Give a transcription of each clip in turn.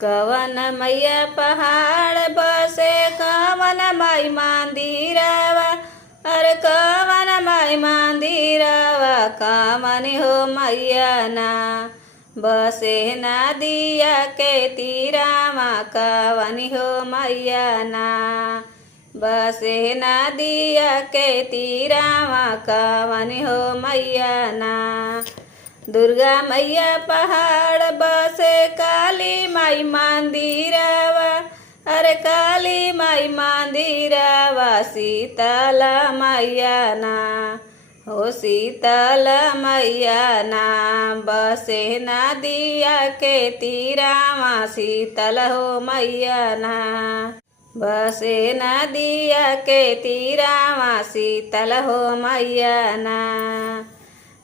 कवन मैया पहाड़ बसे कवन माई मंदिरवा। अरे कवन माई मंदिरवा कवन हो मैया ना। बसे नदिया के तीरामा कवन हो मैया ना। बसे नदिया के तीरामा कवन हो मैया ना। दुर्गा मैया पहाड़ बसे काली माई मंदिरवा। अरे काली माई मंदिरवा शीतल मैया ना। हो शीतल मैया ना। बसे नदिया के तीरामा शीतल हो मैया ना। बसे नदिया के तीरामा शीतल हो मैया ना।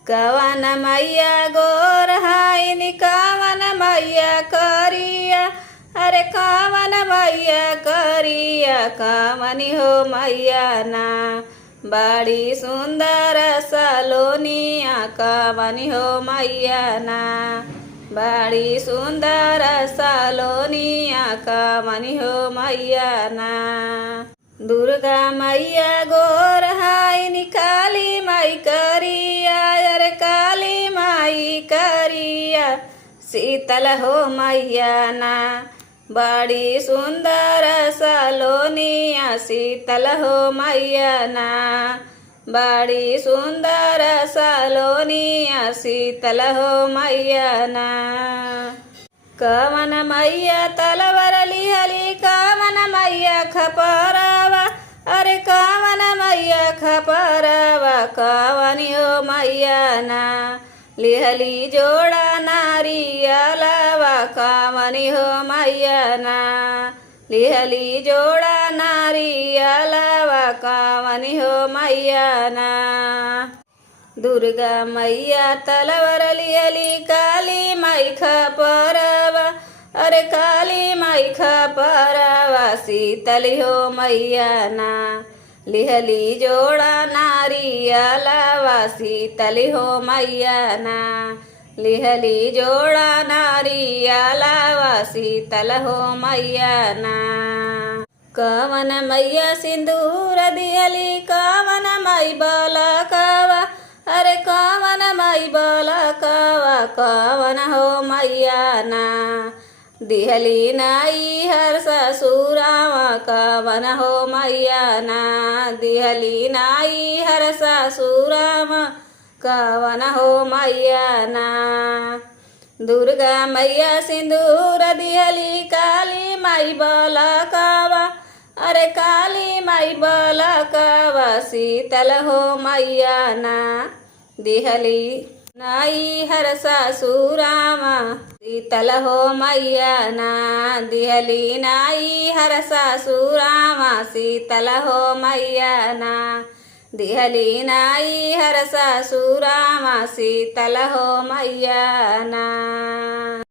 कवन मैया गोर हाइन कवन मैया करिया। अरे कवन मैया करिया कवन हो मैया ना। बड़ी सुंदर सलोनिया कवन हो मैया ना। बड़ी सुंदर सलोनिया कवन हो मैया ना। दुर्गा मैया गोर हाइन काली माई करिया। अरे काली माई करिया शीतल हो मैया ना। बड़ी सुंदर सलोनिया शीतल हो मैया ना। बड़ी सुंदर सलोनिया शीतल हो मैया ना। कवन मैया तलवर लिहली कवन मैया खपरवा। अरे कवन मैया खपरवा कवन हो मैया ना। लिहली जोड़ा नारियलवा कवन हो मैया ना। लिहली जोड़ा नारियलवा कवन हो मैया ना। दुर्गा मैया तलवर लिहली काली माई खपरवा। अरे काली माई खपरवा शीतल हो मैया ना। लिहली जोड़ा नारियलवा शीतल हो मैया ना। लिहली जोड़ा नारियलवा शीतल हो मैया ना। कवन मैया सिंदूर दिहली कवन माई बलकवा। अरे कवन माई बलकवा कवन हो मैया ना। दिहली नाई हर ससुरावा कवन हो मैया ना। दिहली नाई हर ससुरावा कवन हो मैया ना। दुर्गा मैया सिंदूर दिहली काली माई बलकवा। अरे काली माई बलकवा शीतल हो मैया ना। दिहली नाई हर ससुरामा शीतल हो मैया ना। दिहली नाई हर ससुरामा शीतल हो मैया ना। दिहली नाई हर ससुरामा शीतल हो मैया ना।